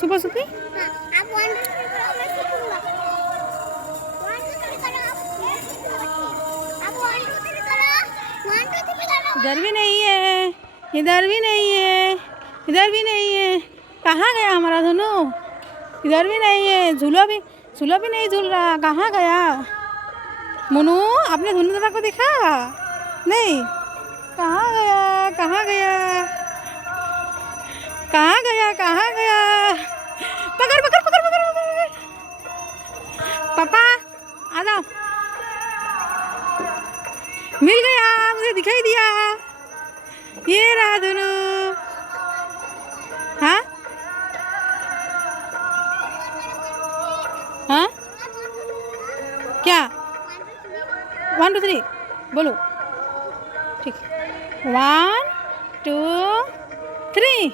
Super soupy. हाँ, आप 1 2 3 करो मैं सीखूंगा। 1 2 3 करो आप 1 2 3 करो 1 2 3 करो। इधर भी नहीं है, इधर भी नहीं है, इधर भी नहीं है। कहाँ गया हमारा धनु? इधर भी नहीं है। झूला भी नहीं झूल रहा। कहाँ गया मुनू? आपने धनु दादा को देखा नहीं? कहाँ गया, कहाँ गया, कहाँ गया, कहाँ गया? पकड़ पकड़ पकड़ पकड़ पकड़। पापा आ जाओ। मिल गया, मुझे दिखाई दिया। ये रहा धनु। हाँ हाँ क्या? 1 2 3 बोलो। ठीक, 1 2 3।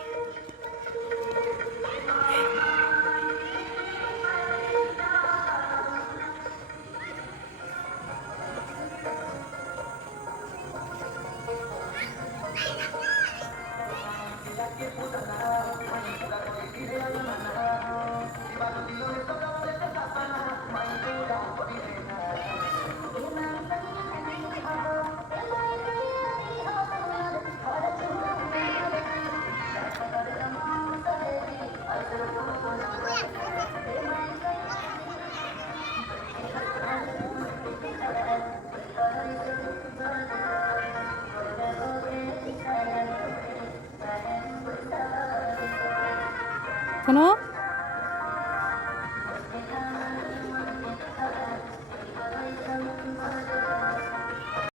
सुनो।